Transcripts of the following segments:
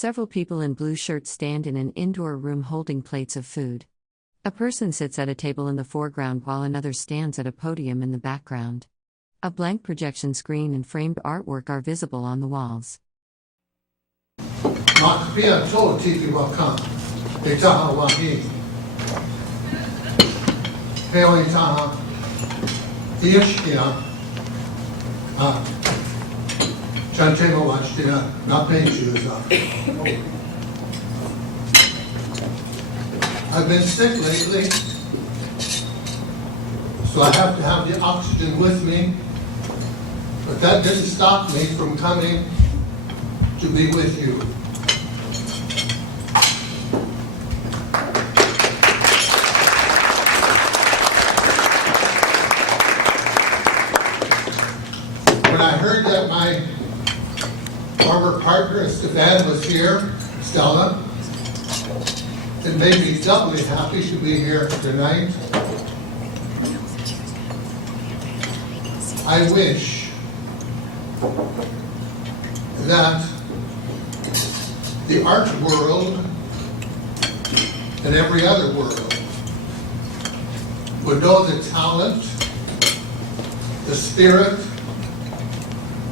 Several people in blue shirts stand in an indoor room holding plates of food. A person sits at a table in the foreground while another stands at a podium in the background. A blank projection screen and framed artwork are visible on the walls. I've been sick lately, so I have to have the oxygen with me, but that didn't stop me from coming to be with you. When I heard that my former partner, Stefan, was here, Stella, it made me doubly happy to be here tonight. I wish that the art world and every other world would know the talent, the spirit,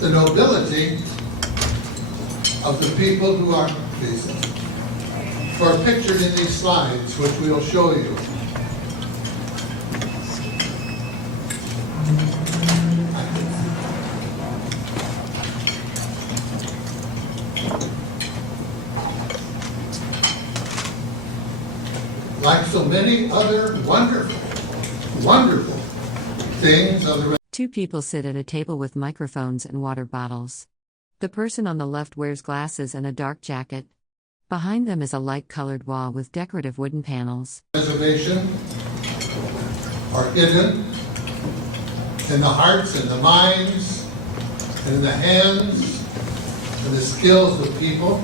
the nobility of the people who are pictured in these slides, which we'll show you. Like so many other wonderful things of the... Two people sit at a table with microphones and water bottles. The person on the left wears glasses and a dark jacket. Behind them is a light-colored wall with decorative wooden panels. Reservation are hidden in the hearts and the minds and in the hands and the skills of people.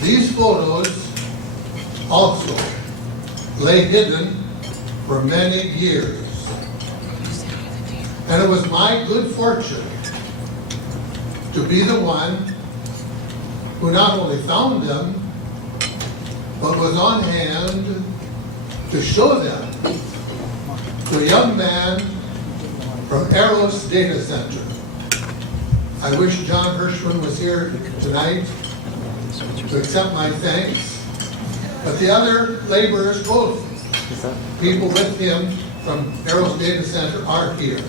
These photos also lay hidden for many years. And it was my good fortune to be the one who not only found them, but was on hand to show them to a young man from Eros Data Center. I wish John Hirschman was here tonight to accept my thanks, but the other laborers, both people with him from Eros Data Center, are here.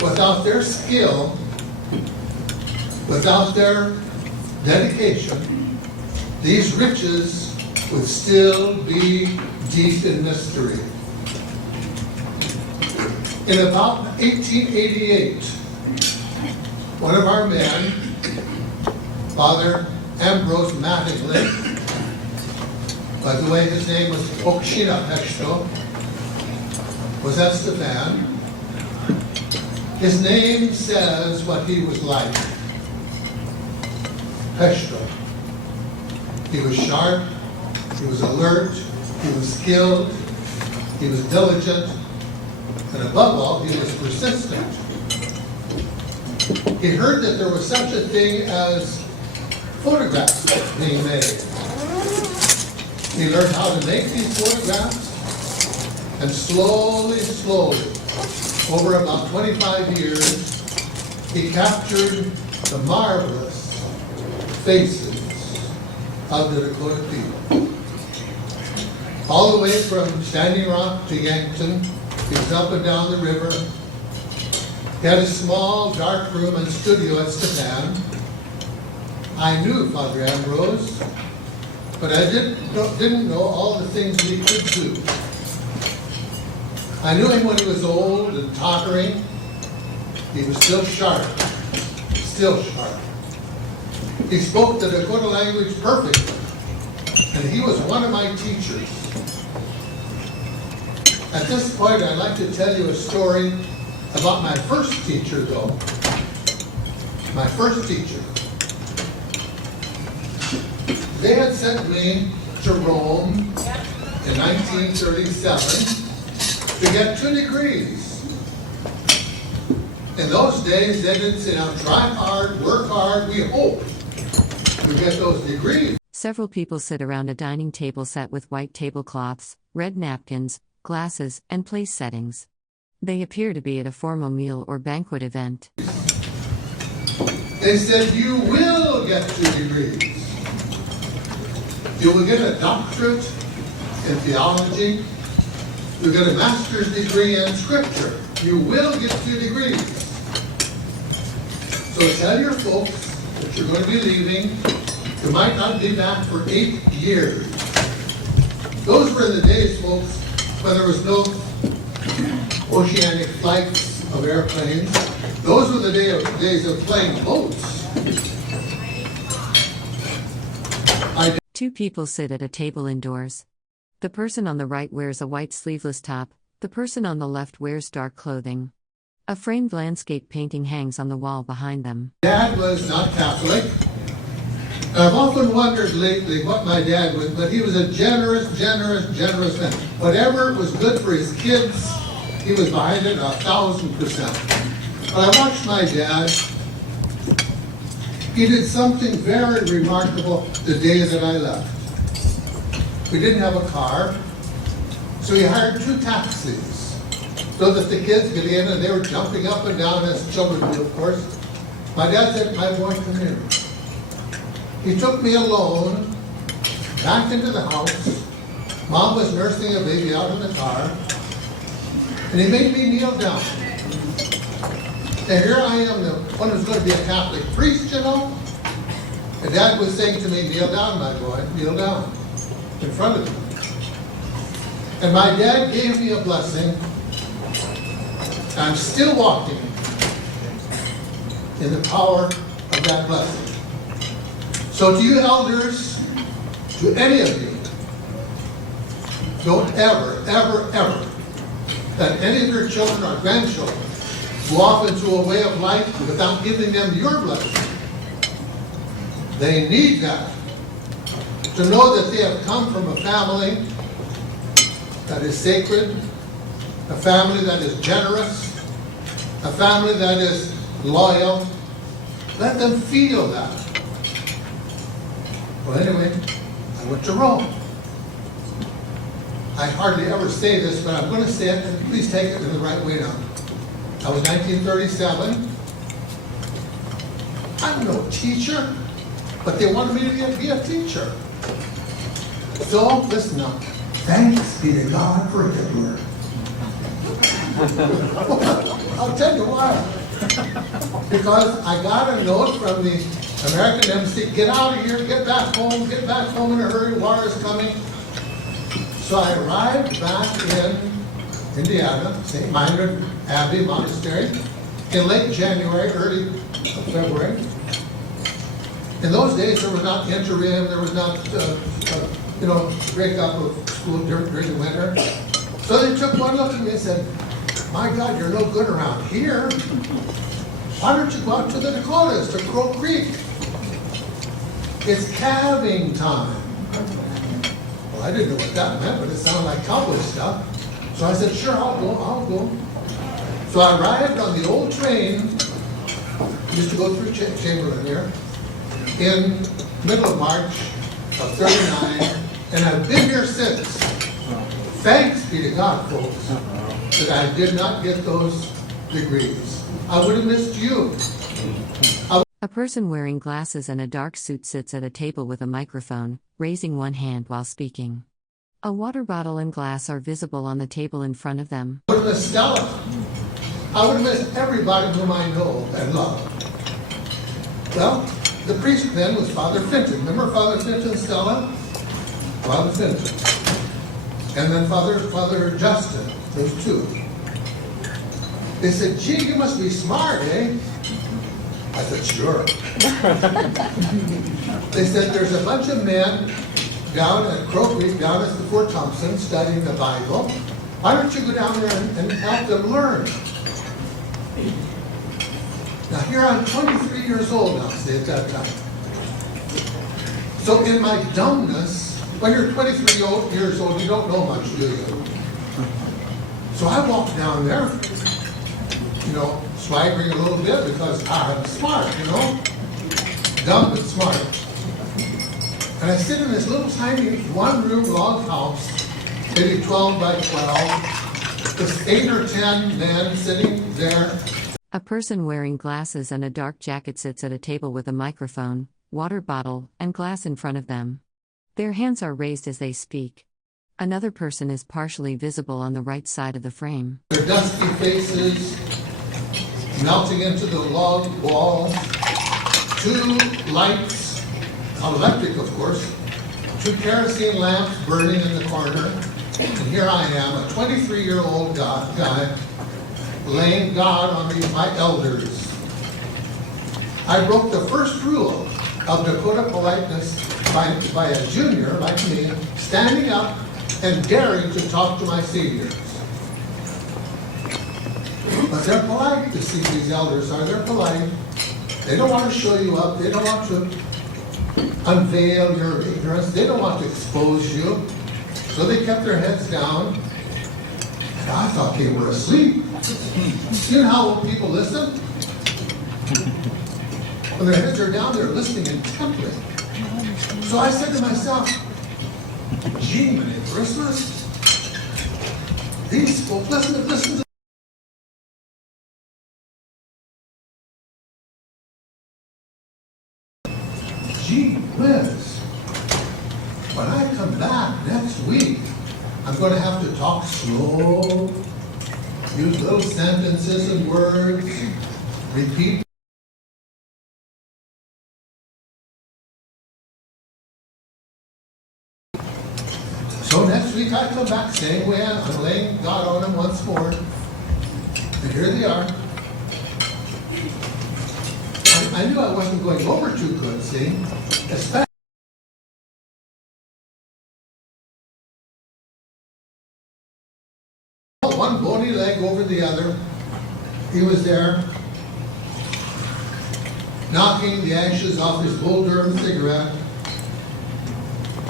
Without their skill, without their dedication, these riches would still be deep in mystery. In about 1888, one of our men, Father Ambrose Mattingly, by the way, his name was Ojoa Re, was at Stefan. His name says what he was like. Peshto. He was sharp, he was alert, he was skilled, he was diligent, and above all, he was persistent. He heard that there was such a thing as photographs being made. He learned how to make these photographs, and slowly, over about 25 years, he captured the marvelous faces of the Dakota people. All the way from Standing Rock to Yankton, he was up and down the river. He had a small, dark room and studio at Stefan. I knew Father Ambrose, but I didn't know all the things he could do. I knew him when he was old and tottering. He was still sharp, He spoke the Dakota language perfectly, and he was one of my teachers. At this point, I'd like to tell you a story about my first teacher, though. My first teacher. They had sent me to Rome in 1937 to get 2 degrees. In those days, they didn't say, now try hard, work hard, we hope to get those degrees. Several people sit around a dining table set with white tablecloths, red napkins, glasses, and place settings. They appear to be at a formal meal or banquet event. They said, you will get 2 degrees. You will get a doctorate in theology. You'll get a master's degree in scripture. You will get 2 degrees. So tell your folks that you're going to be leaving. You might not be back for 8 years. Those were the days, folks, when there was no oceanic flights of airplanes. Those were the days of playing boats. 2 people sit at a table indoors. The person on the right wears a white sleeveless top, the person on the left wears dark clothing. A framed landscape painting hangs on the wall behind them. Dad was not Catholic. I've often wondered lately what my dad was, but he was a generous man. Whatever was good for his kids, he was behind it 1,000%. But I watched my dad. He did something very remarkable the day that I left. We didn't have a car, so he hired 2 taxis so that the kids could get in, and they were jumping up and down as children do, of course. My dad said, my boy, come here. He took me alone back into the house. Mom was nursing a baby out in the car, and he made me kneel down. And here I am, the one who's going to be a Catholic priest, you know. And Dad was saying to me, kneel down, my boy, kneel down, in front of me. And my dad gave me a blessing. I'm still walking in the power of that blessing. So to you elders, to any of you, don't ever let any of your children or grandchildren go off into a way of life without giving them your blessing. They need that to know that they have come from a family that is sacred, a family that is generous, a family that is loyal. Let them feel that. Well, anyway, I went to Rome. I hardly ever say this, but I'm going to say it, and please take it in the right way now. I was 1937. I'm no teacher, but they wanted me to be a teacher. So, listen now. Thanks be to God for Hitler. I'll tell you why. Because I got a note from the American embassy, get out of here, get back home in a hurry, war is coming. So I arrived back in Indiana, St. Meinrad Abbey Monastery, in late January, early February. In those days, there was not interim, there was not, break up of school during the winter. So they took one look at me and said, my God, you're no good around here. Why don't you go out to the Dakotas, to Crow Creek? It's calving time. Well, I didn't know what that meant, but it sounded like cowboy stuff. So I said, sure, I'll go. So I arrived on the old train, used to go through Chamberlain here, in middle of March of 39, and I've been here since. Thanks be to God, folks, that I did not get those degrees. I would have missed you. A person wearing glasses and a dark suit sits at a table with a microphone, raising one hand while speaking. A water bottle and glass are visible on the table in front of them. I would have missed Stella. I would have missed everybody whom I know and love. Well, the priest then was Father Fenton. Remember Father Fenton, Stella? Father Fenton. And then Father Justin, those 2. They said, gee, you must be smart, eh? I said, sure. They said, there's a bunch of men down at Crow Creek, down at the Fort Thompson, studying the Bible. Why don't you go down there and help them learn? Now here I'm 23 years old now, say at that time. So in my dumbness, when you're 23 years old, you don't know much, do you? So I walked down there, swaggering a little bit because I'm smart, dumb but smart. smart. And I sit in this little tiny one-room log house, maybe 12 by 12, with 8 or 10 men sitting there. A person wearing glasses and a dark jacket sits at a table with a microphone, water bottle, and glass in front of them. Their hands are raised as they speak. Another person is partially visible on the right side of the frame. Their dusty faces melting into the log wall. 2 lights, electric of course, 2 kerosene lamps burning in the corner. And here I am, a 23-year-old guy, laying God on my elders. I broke the first rule of Dakota politeness by a junior like me standing up and daring to talk to my seniors. But they're polite, to see these elders are. They're polite. They don't want to show you up. They don't want to unveil your ignorance. They don't want to expose you. So they kept their heads down. And I thought they were asleep. You know how people listen? When their heads are down, they're listening intently. So I said to myself, gee, Merry Christmas. These folk, listen to gee whiz. When I come back next week, I'm going to have to talk slow, use little sentences and words, repeat. So next week I come back same way, I'm laying God on them once more. And here they are. I knew I wasn't going over too good, see? Especially one bony leg over the other. He was there, knocking the ashes off his Bull Durham cigarette,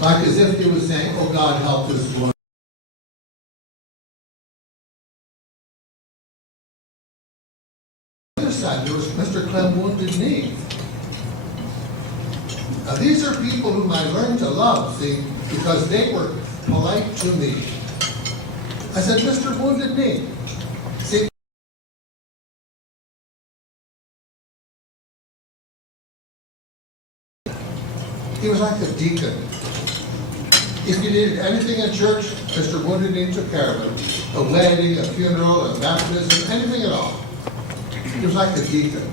like as if he was saying, oh God, help this one. On the other side, there was Mr. Clem Wounded Knee. Now these are people whom I learned to love, see, because they were polite to me. I said, Mr. Wounded Knee, see, he was like a deacon. If you needed anything in church, Mr. Wounded Knee took care of it. A wedding, a funeral, a baptism, anything at all. He was like a deacon.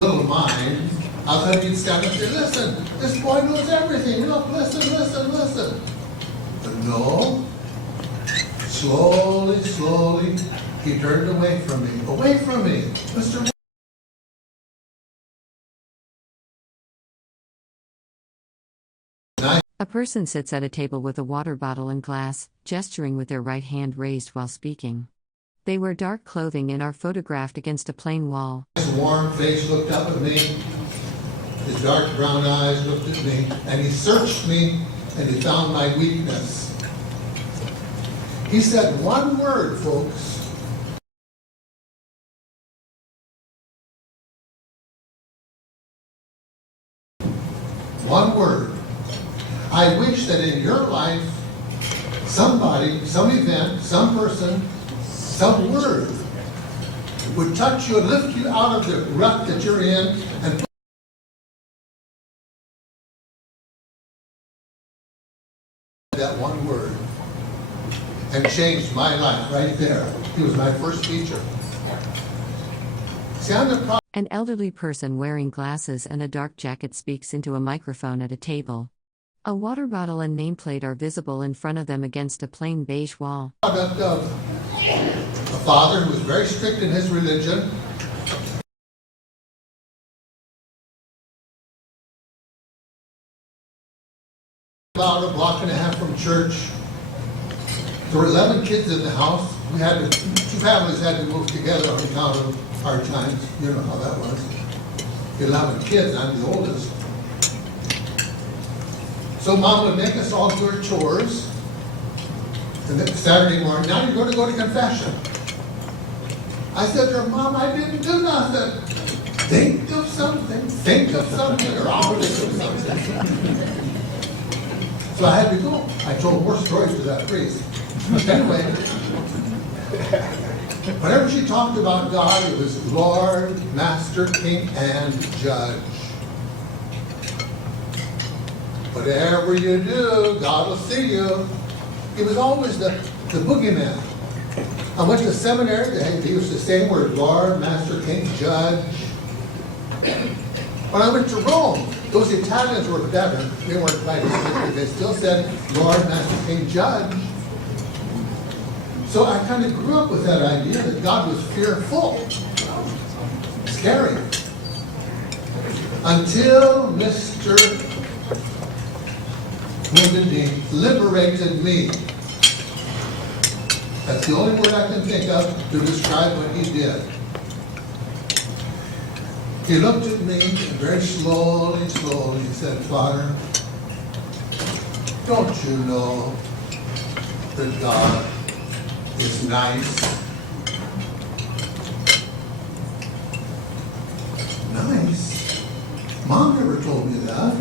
Little mind, how come you'd stand up there, listen, this boy knows everything, look, listen. But no, slowly, he turned away from me, Mr. A person sits at a table with a water bottle and glass, gesturing with their right hand raised while speaking. They wear dark clothing and are photographed against a plain wall. His warm face looked up at me, his dark brown eyes looked at me, and he searched me, and he found my weakness. He said one word, folks. One word. I wish that in your life, somebody, some event, some person, some word would touch you and lift you out of the rut that you're in and that one word and changed my life right there. He was my first teacher. See, An elderly person wearing glasses and a dark jacket speaks into a microphone at a table. A water bottle and nameplate are visible in front of them against a plain beige wall. Product of a father who was very strict in his religion. About a block and a half from church. There were 11 kids in the house. We had to, 2 families had to move together on account of hard times. You know how that was. 11 kids, I'm the oldest. So Mom would make us all do her chores. And then Saturday morning, now you're going to go to confession. I said to her, Mom, I didn't do nothing. Think of something, or I'll think of something. So I had to go. I told more stories to that priest. Anyway, whenever she talked about God, it was Lord, Master, King, and Judge. Whatever you do, God will see you. He was always the boogeyman. I went to seminary, they used the same word, Lord, Master, King, Judge. When I went to Rome, those Italians were better. They weren't quite as strict. They still said, Lord, Master, King, Judge. So I kind of grew up with that idea that God was fearful, scary. Until Mr. liberated me. That's the only word I can think of to describe what he did. He looked at me very slowly, he said, Father, don't you know that God is nice? Nice? Mom never told me that.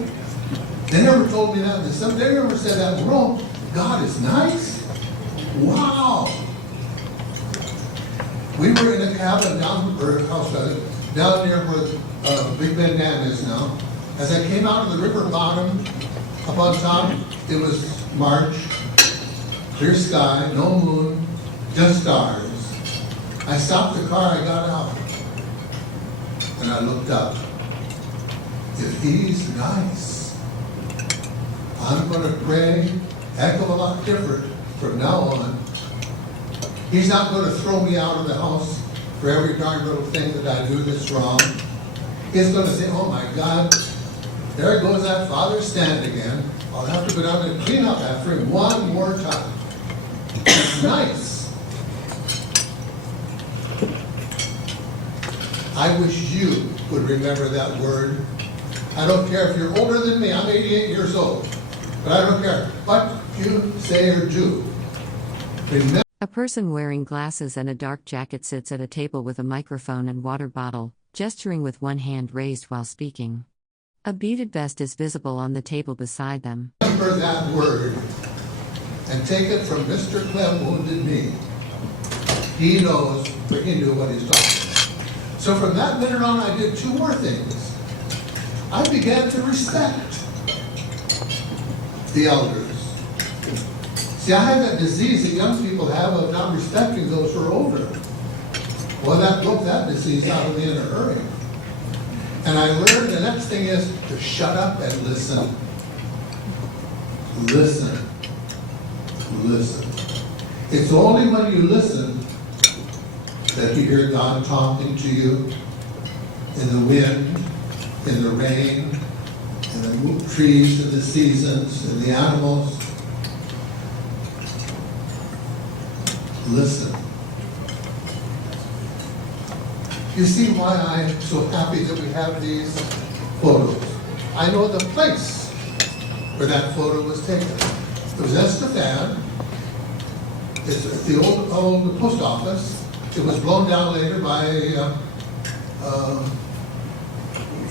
They never told me that. They never said that in Rome. God is nice? Wow. We were in a cabin down near where Big Bend Dam is now. As I came out of the river bottom, up on top, it was March, clear sky, no moon, just stars. I stopped the car, I got out, and I looked up. If he's nice, I'm going to pray a heck of a lot different from now on. He's not going to throw me out of the house for every darn little thing that I do that's wrong. He's going to say, oh my God, there goes that father stand again. I'll have to go down and clean up after him one more time. It's nice. I wish you would remember that word. I don't care if you're older than me. I'm 88 years old. But I don't care what you say or do. Remember. A person wearing glasses and a dark jacket sits at a table with a microphone and water bottle, gesturing with one hand raised while speaking. A beaded vest is visible on the table beside them. Remember that word and take it from Mr. Clem Wounded Knee. He knows, but he knew what he's talking about. So from that minute on, I did two more things. I began to respect the elders. See, I had that disease that young people have of not respecting those who are older. Well, that broke that disease out of me in a hurry. And I learned the next thing is to shut up and listen. Listen. Listen. It's only when you listen that you hear God talking to you in the wind, in the rain, in the trees, in the seasons, in the animals. Listen. You see why I'm so happy that we have these photos. I know the place where that photo was taken. It was Estefan. It's at the old post office. It was blown down later by a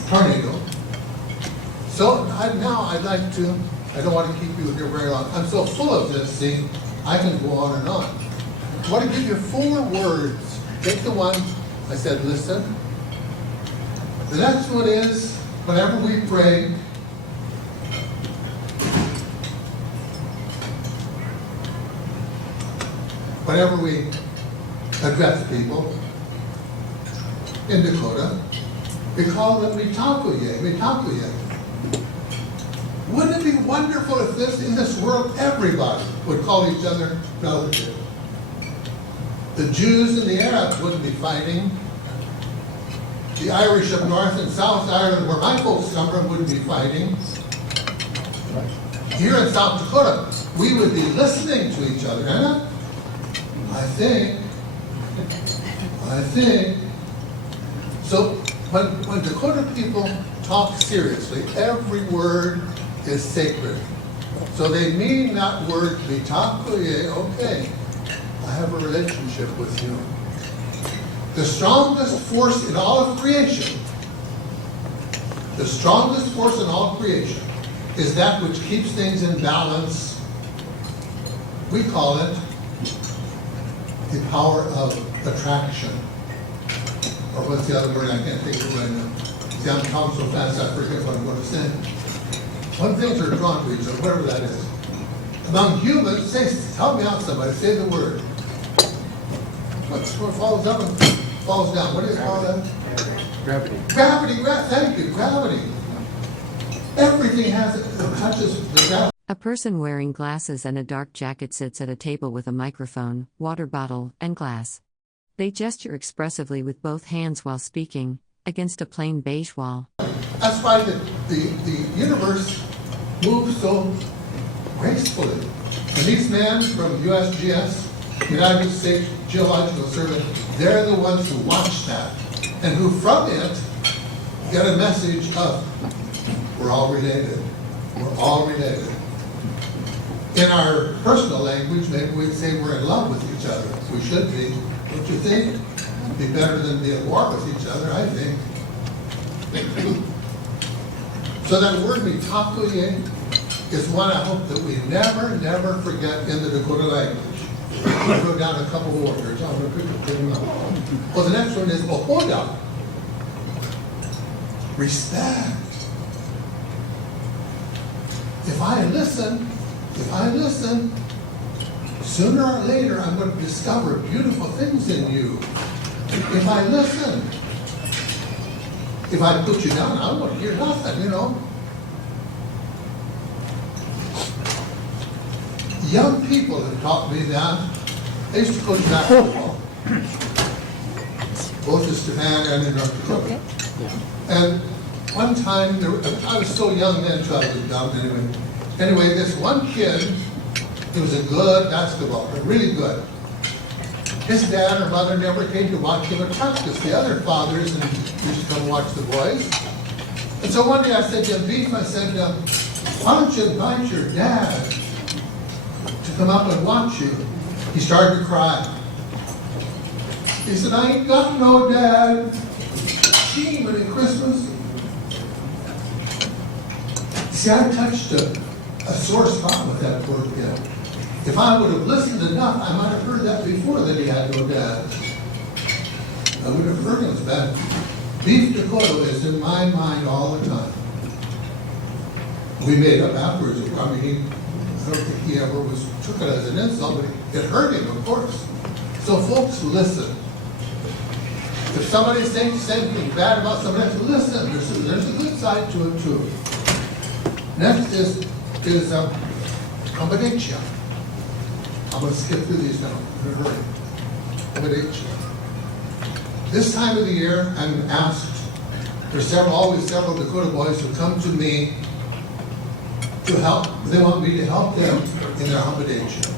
tornado. So now I'd like to, I don't want to keep you here very long. I'm so full of this, see, I can go on and on. I want to give you 4 words. Take the one I said, listen. The next one is, whenever we pray, whenever we address people in Dakota, we call them Mitakuye, Mitakuye. Wouldn't it be wonderful if in this world everybody would call each other relative? The Jews and the Arabs wouldn't be fighting. The Irish of North and South Ireland, where my folks come from, wouldn't be fighting. Here in South Dakota, we would be listening to each other, Anna. I think. So when Dakota people talk seriously, every word is sacred. So they mean that word, Mitakuye, okay. I have a relationship with you. The strongest force in all of creation, the strongest force in all of creation is that which keeps things in balance. We call it the power of attraction. Or what's the other word? I can't think of it right now. See, I'm talking so fast I forget what I'm going to say. When things are drawn to each other, whatever that is. Among humans, help me out somebody, say the word. What falls up and falls down? What do you call that? Gravity. Gravity, thank you, gravity. Everything touches the gravity. A person wearing glasses and a dark jacket sits at a table with a microphone, water bottle, and glass. They gesture expressively with both hands while speaking, against a plain beige wall. That's why the universe moves so gracefully. And these men from USGS, United States Geological Survey, they're the ones who watch that, and who from it get a message of, we're all related. We're all related. In our personal language, maybe we'd say we're in love with each other. We should be. Don't you think? It'd be better than be at war with each other, I think. So that word Mitakuye is one I hope that we never forget in the Dakota language. I wrote down a couple of words. I'm going to pick them up. Well, the next one is Ojoa. Respect. If I listen, sooner or later I'm going to discover beautiful things in you. If I listen. If I put you down, I won't hear nothing, you know. Young people have taught me that. I used to coach basketball, both in Stefan and in North Dakota. And one time, I was so young then, so I was dumb anyway. Anyway, this one kid, he was a good basketball player, really good. His dad or mother never came to watch him at practice. The other fathers used to come watch the boys. And so one day I said to him, Beef, I said, why don't you invite your dad to come up and watch you? He started to cry. He said, I ain't got no dad. Gee, but at Christmas. See, I touched a sore spot with that poor kid. If I would have listened enough, I might have heard that before, that he had no dad. I would have heard him bad. Beef Dakota is in my mind all the time. We made up afterwards. I mean, I don't think he ever took it as an insult, but it hurt him, of course. So folks, listen. If somebody says something bad about somebody else, listen. There's a good side to it too. Next is Combinatia. I'm going to skip through these now. I'm going to hurry. Combinatia. This time of the year, I'm asked. There's always several Dakota boys who come to me to help. They want me to help them in their Combinatia.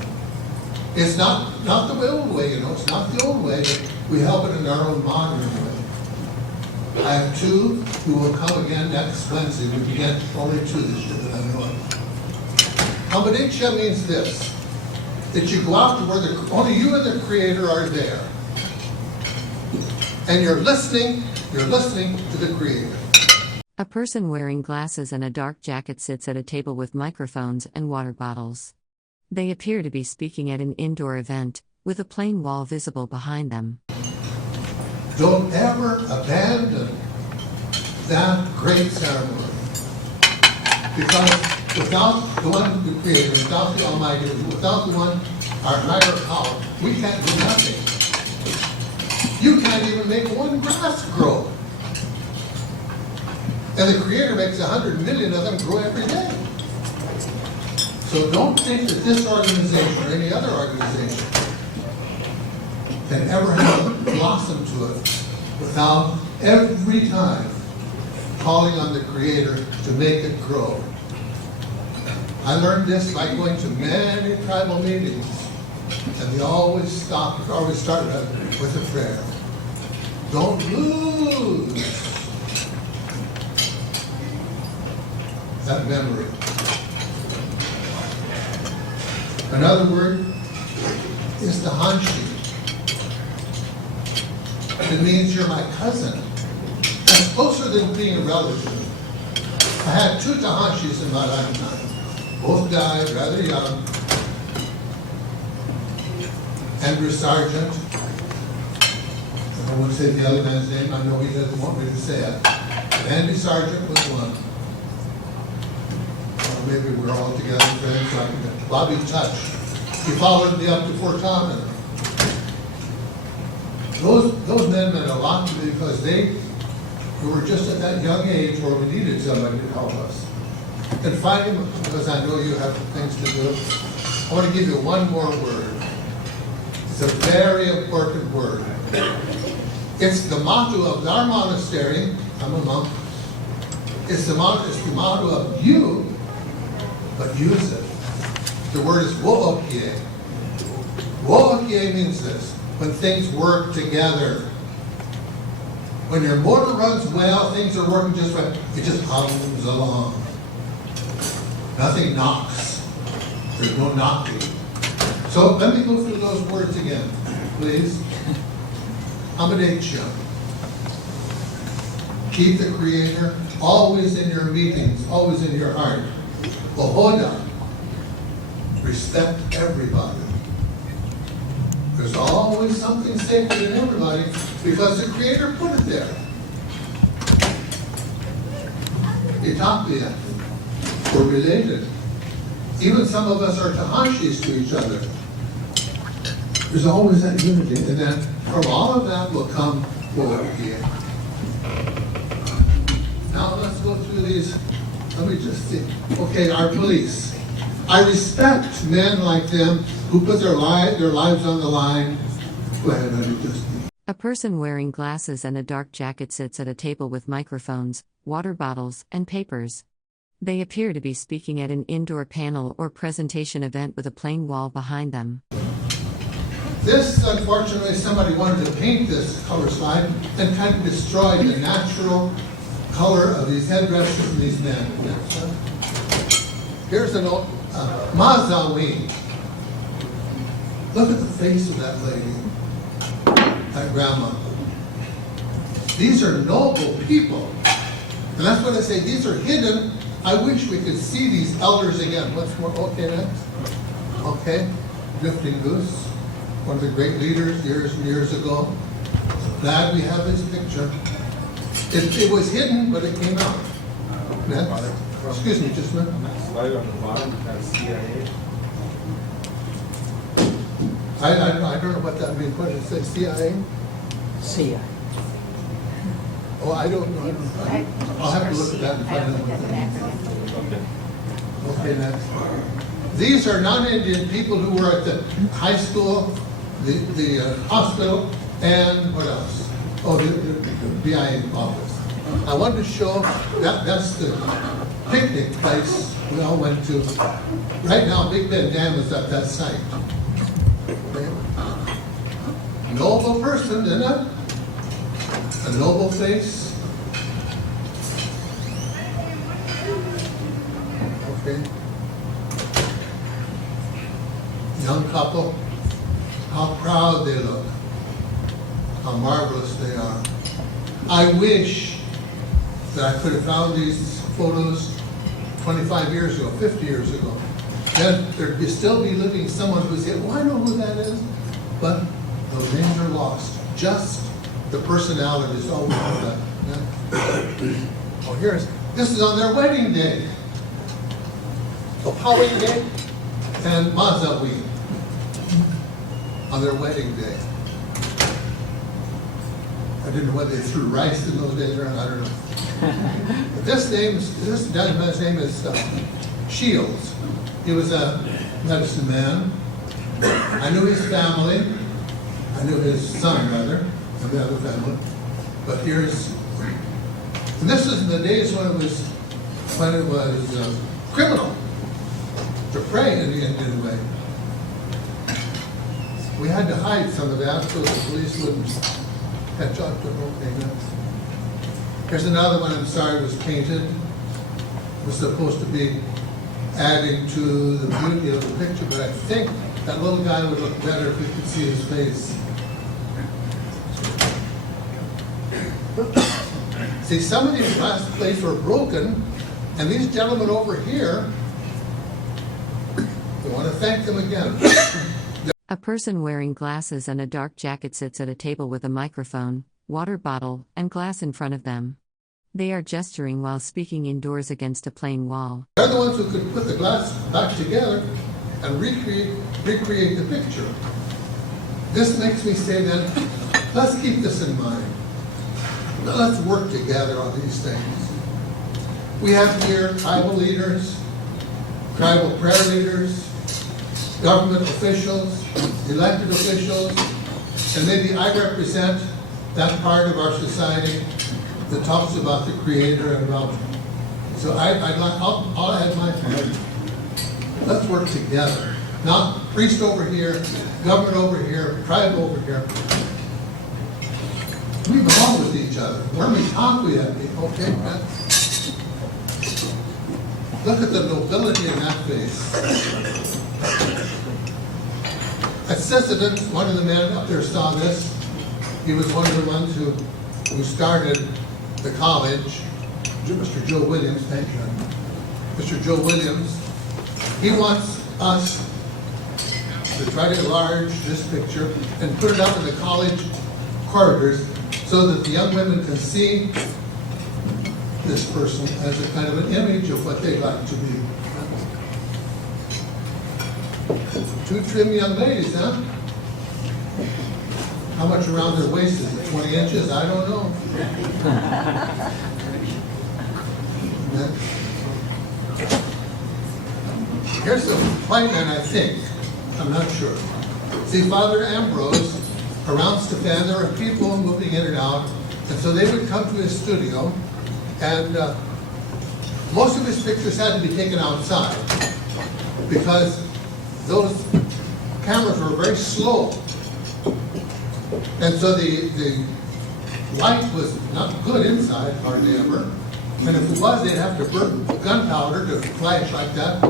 It's not the old way, you know. It's not the old way. But we help it in our own modern way. I have two who will come again next Wednesday. We began only two this year that I know of. Combinatia means this. That you go out to where only you and the Creator are there. And you're listening to the Creator. A person wearing glasses and a dark jacket sits at a table with microphones and water bottles. They appear to be speaking at an indoor event, with a plain wall visible behind them. Don't ever abandon that great ceremony. Because without the one who created, without the Almighty, without the one, our higher power, we can't do nothing. You can't even make one grass grow. And the Creator makes 100 million of them grow every day. So don't think that this organization or any other organization can ever have blossom to it without every time calling on the Creator to make it grow. I learned this by going to many tribal meetings, and they always start with a prayer. Don't lose that memory. Another word is the Hanshi. It means you're my cousin. That's closer than being a relative. I had 2 Tahashis in my lifetime. Both died rather young. Andrew Sargent. I won't say the other man's name. I know he doesn't want me to say it. But Andy Sargent was one. Maybe we're all together friends. Bobby Touch. He followed me up to Fort Common. Those men meant a lot to me because they were just at that young age where we needed somebody to help us. And finally, because I know you have things to do, I want to give you one more word. It's a very important word. It's the motto of our monastery. I'm a monk. It's the motto of you, but use it. The word is Woksape. Woksape means this: when things work together. When your motor runs well, things are working just right. It just hums along. Nothing knocks. There's no knocking. So let me go through those words again, please. Amadecha. Keep the Creator always in your meetings, always in your heart. Ojoa. Respect everybody. There's always something sacred in everybody because the Creator put it there. Mitakuye. We're related. Even some of us are Tahashis to each other. There's always that unity. And then from all of that will come Woksape. Now let's go through these. Let me just see. Okay, our police. I respect men like them who put their lives on the line. Go ahead, honey, just. A person wearing glasses and a dark jacket sits at a table with microphones, water bottles, and papers. They appear to be speaking at an indoor panel or presentation event with a plain wall behind them. This, unfortunately, somebody wanted to paint this color slide and kind of destroy the natural color of these headdresses and these men. Here's an old Mazawi. Look at the face of that lady, that grandma. These are noble people. And that's what I say, these are hidden. I wish we could see these elders again. What's more? Okay, next. Okay, Drifting Goose, one of the great leaders years and years ago. Glad we have this picture. It was hidden, but it came out. Next. Excuse me, just a minute. Slide on the bottom, that's CIA. I don't know what that means. What did it say? CIA? CIA. Oh, I don't know. I'll have to look at that and find out what that means. Okay, next. These are non-Indian people who were at the high school, the hospital, and what else? Oh, the BIA office. I wanted to show that's the picnic place we all went to. Right now, Big Bend Dam is at that site. Okay. Noble person, isn't it? A noble face. Okay. Young couple. How proud they look. How marvelous they are. I wish that I could have found these photos 25 years ago, 50 years ago. Then there'd still be living someone who'd say, well, I know who that is. But those names are lost. Just the personalities. Oh, we know that. Yeah. Oh, this is on their wedding day. Opawi Day and Mazawi on their wedding day. I didn't know whether they threw rice in those days or not, I don't know. But this gentleman's name is Shields. He was a medicine man. I knew his family. I knew his son, rather, and the other family. But and this is in the days when it was criminal to pray in the Indian way. We had to hide some of that so the police wouldn't catch up to it. Here's another one, I'm sorry, was painted. It was supposed to be adding to the beauty of the picture, but I think that little guy would look better if we could see his face. See, some of these glass plates were broken, and these gentlemen over here, I want to thank them again. A person wearing glasses and a dark jacket sits at a table with a microphone, water bottle, and glass in front of them. They are gesturing while speaking indoors against a plain wall. They're the ones who could put the glass back together and recreate the picture. This makes me say then, let's keep this in mind. Let's work together on these things. We have here tribal leaders, tribal prayer leaders, government officials, elected officials, and maybe I represent that part of our society that talks about the Creator and about. So I'll add my part. Let's work together. Not priest over here, government over here, tribe over here. We belong with each other. We're Mitakuye, okay? Look at the nobility in that face. At Sisseton, one of the men up there saw this. He was one of the ones who started the college. Mr. Joe Williams, thank you. Mr. Joe Williams, he wants us to try to enlarge this picture and put it up in the college corridors so that the young women can see this person as a kind of an image of what they'd like to be. Two trim young ladies, huh? How much around their waist is it? 20 inches? I don't know. Here's the white man, I think. I'm not sure. See, Father Ambrose, around Stefan, there were people moving in and out, and so they would come to his studio, and most of his pictures had to be taken outside because those cameras were very slow. And so the light was not good inside, hardly ever. And if it was, they'd have to burn gunpowder to flash like that.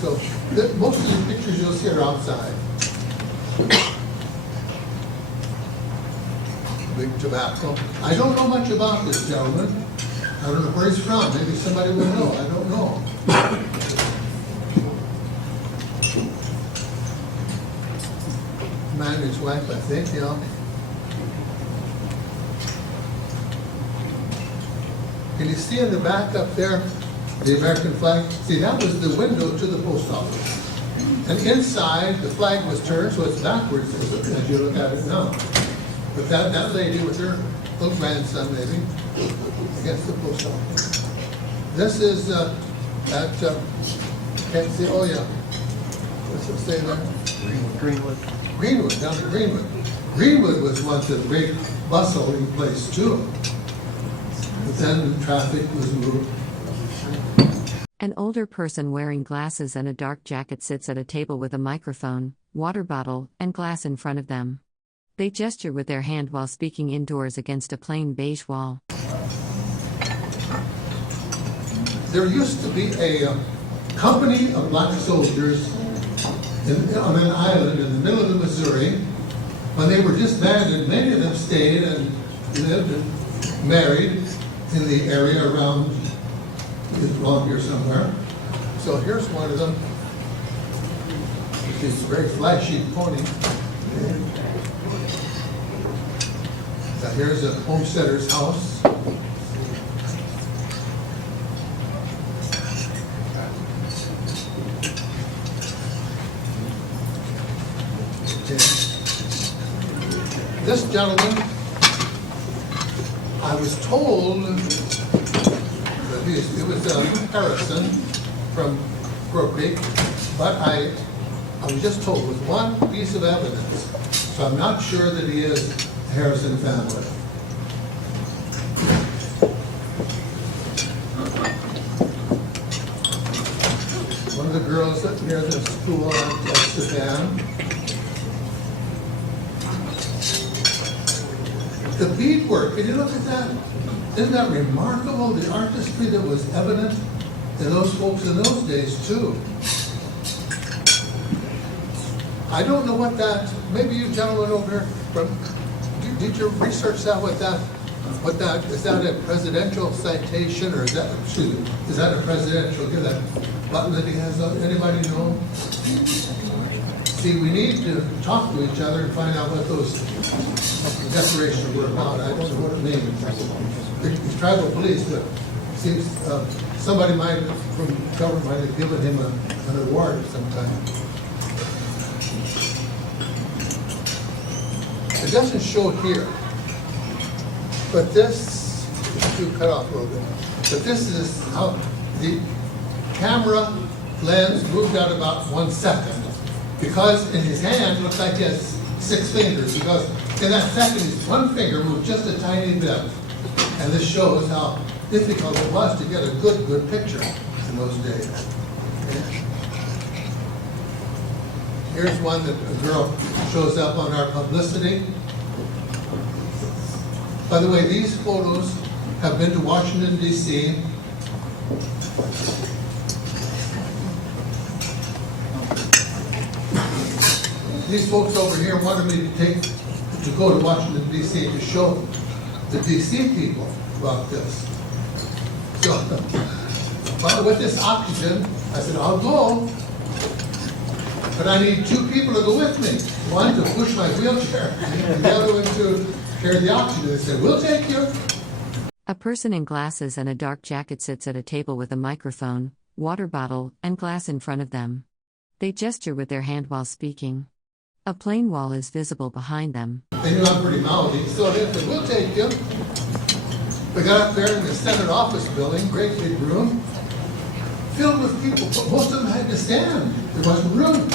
So most of the pictures you'll see are outside. Big tobacco. I don't know much about this gentleman. I don't know where he's from. Maybe somebody will know. I don't know. Man and his wife, I think, yeah. Can you see in the back up there, the American flag? See, that was the window to the post office. And inside, the flag was turned, so it's backwards as you look at it now. But that lady with her little grandson, maybe, against the post office. This is at, can't see, oh yeah. What's it say there? Greenwood. Greenwood, down to Greenwood. Greenwood was once a great bustling place too. But then the traffic was moved. An older person wearing glasses and a dark jacket sits at a table with a microphone, water bottle, and glass in front of them. They gesture with their hand while speaking indoors against a plain beige wall. There used to be a company of black soldiers on an island in the middle of the Missouri. When they were disbanded, many of them stayed and lived and married in the area around here somewhere. So here's one of them. It's a very flashy pony. Now here's a homesteader's house. This gentleman, I was told that it was Harrison from Crow Creek, but I was just told with one piece of evidence, so I'm not sure that he is a Harrison family. One of the girls that near the school at Stefan. The beadwork, can you look at that? Isn't that remarkable? The artistry that was evident in those folks in those days too. I don't know what that, maybe you gentlemen over here, did you research that, what that Is that a presidential citation, or is that a presidential, give that button that he has on, anybody know? See, we need to talk to each other and find out what those decorations were about. I don't know what it means. It's tribal police, but it seems somebody from government might have given him an award sometime. It doesn't show here, but this, you cut off a little bit, but this is how the camera lens moved out about 1 second, because in his hand, it looks like he has 6 fingers, because in that second, his one finger moved just a tiny bit. And this shows how difficult it was to get a good picture in those days. Okay. Here's one that a girl shows up on our publicity. By the way, these photos have been to Washington, D.C. These folks over here wanted me to go to Washington, D.C. to show the D.C. people about this. So, well, with this oxygen, I said, I'll go, but I need 2 people to go with me. One to push my wheelchair, and the other one to carry the oxygen. They said, we'll take you. A person in glasses and a dark jacket sits at a table with a microphone, water bottle, and glass in front of them. They gesture with their hand while speaking. A plain wall is visible behind them. They knew I'm pretty mouthy, so they said, we'll take you. We got up there in the Senate office building, great big room, filled with people, but most of them had to stand. There wasn't room.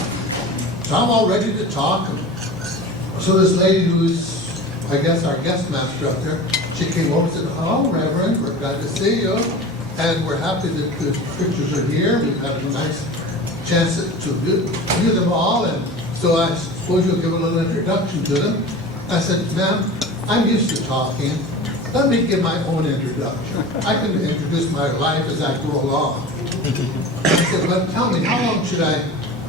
So I'm all ready to talk. So this lady who's, I guess, our guest master up there, she came over and said, hello, Reverend, we're glad to see you. And we're happy that the pictures are here. We've had a nice chance to view them all. And so I suppose you'll give a little introduction to them. I said, ma'am, I'm used to talking. Let me give my own introduction. I can introduce my life as I go along. I said, but tell me, how long should I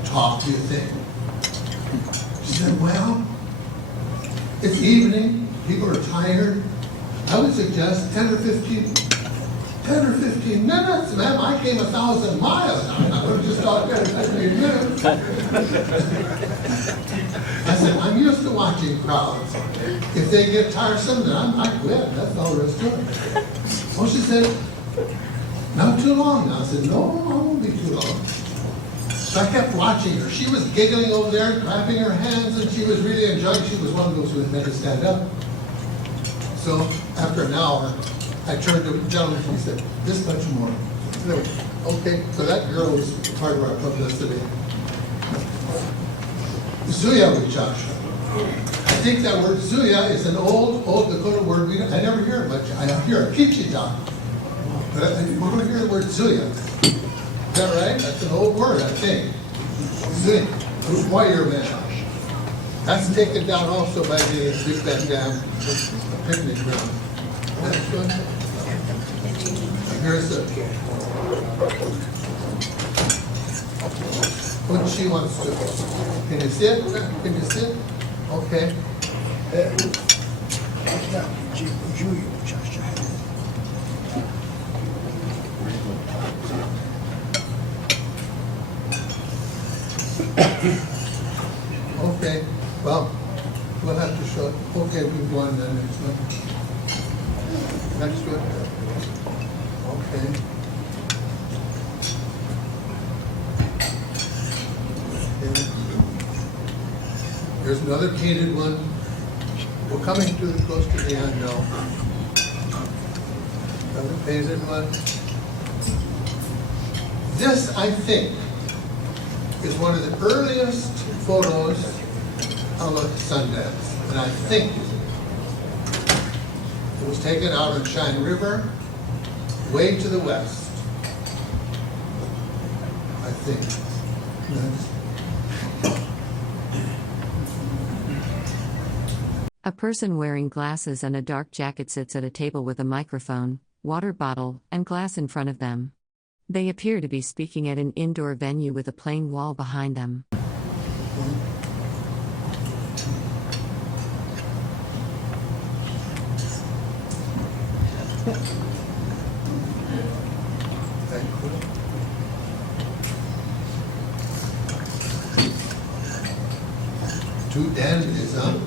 talk, do you think? She said, well, it's evening, people are tired. I would suggest 10 or 15 minutes, ma'am. I came 1,000 miles. I'm not going to just talk 10 or 15 minutes. I said, I'm used to watching crowds. If they get tiresome, then I quit. That's all there is to it. Oh, she said, not too long now. I said, no, I won't be too long. So I kept watching her. She was giggling over there, clapping her hands, and she was really enjoying. She was one of those who was meant to stand up. So after an hour, I turned to the gentleman and he said, this much more. Okay, so that girl was part of our publicity. Zuya Wichasha. I think that word Zuya is an old Dakota word. I never hear it much. I hear a Kichita. But we're going to hear the word Zuya. Is that right? That's an old word, I think. Zuya. Warrior man. That's taken down also by the Big Bend Dam picnic ground. That's good. Here's the what she wants to. Can you sit? Can you sit? Okay. Okay. Well, we'll have to show it. Okay, we'll go on to the next one. Next one. Okay. Here's another painted one. We're coming too close to the end now. Another painted one. This, I think, is one of the earliest photos of a Sundance. And I think it was taken out on Shine River, way to the west. I think. A person wearing glasses and a dark jacket sits at a table with a microphone, water bottle, and glass in front of them. They appear to be speaking at an indoor venue with a plain wall behind them. Thank you. Two dandies, huh?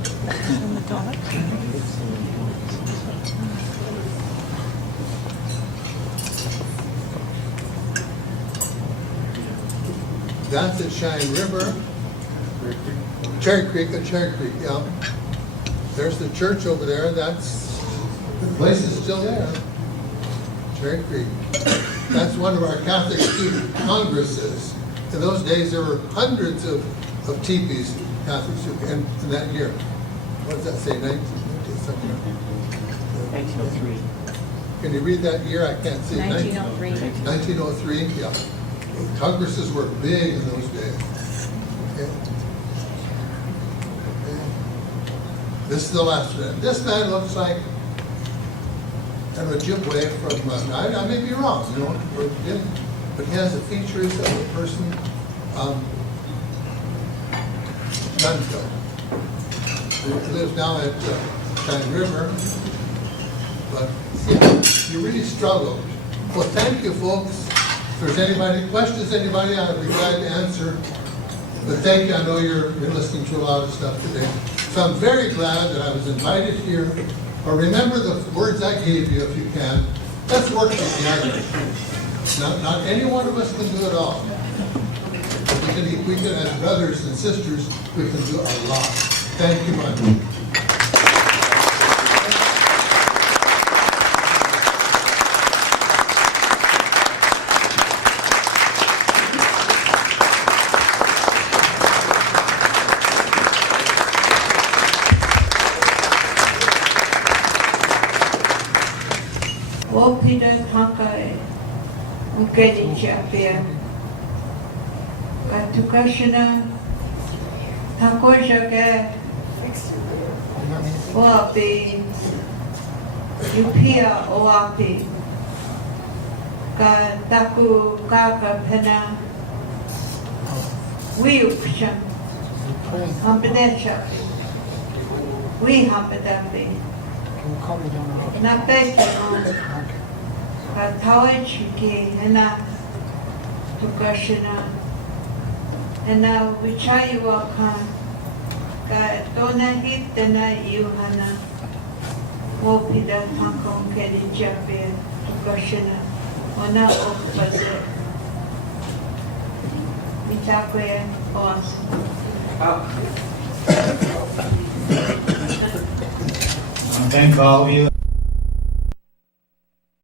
That's at Cheyenne River. Cherry Creek, yeah. There's the church over there. That's, the place is still there. Cherry Creek. That's one of our Catholic student congresses. In those days, there were hundreds of teepees, Catholic students, in that year. What does that say, 1903. Can you read that year? I can't see. 1903. 1903, yeah. Congresses were big in those days. Okay. This is the last one. This man looks like an Ojibwe from, I may be wrong, you know, but he has the features of a person, Nunco. He lives now at Cheyenne River, but yeah, you really struggled. Well, thank you, folks. If there's anybody, questions, anybody, I'd be glad to answer. But thank you, I know you're listening to a lot of stuff today. So I'm very glad that I was invited here. But remember the words I gave you if you can. Let's work together. Not any one of us can do it all. We can, as brothers and sisters, we can do a lot. Thank you much. Wopida Tankai, Ukedi Japia, Katukashina, Takojaka, Oapi, Upia Oapi, Kataku Kaka Pena, Wiuksha, Hampedachapi, We Hampedapi. Na peke ka tawachiki na tukashina na wichayi waka ka dona hit na yuhana wopida tankon kedi jabe tukashina ona okbaze Mitakuye Thank all of you.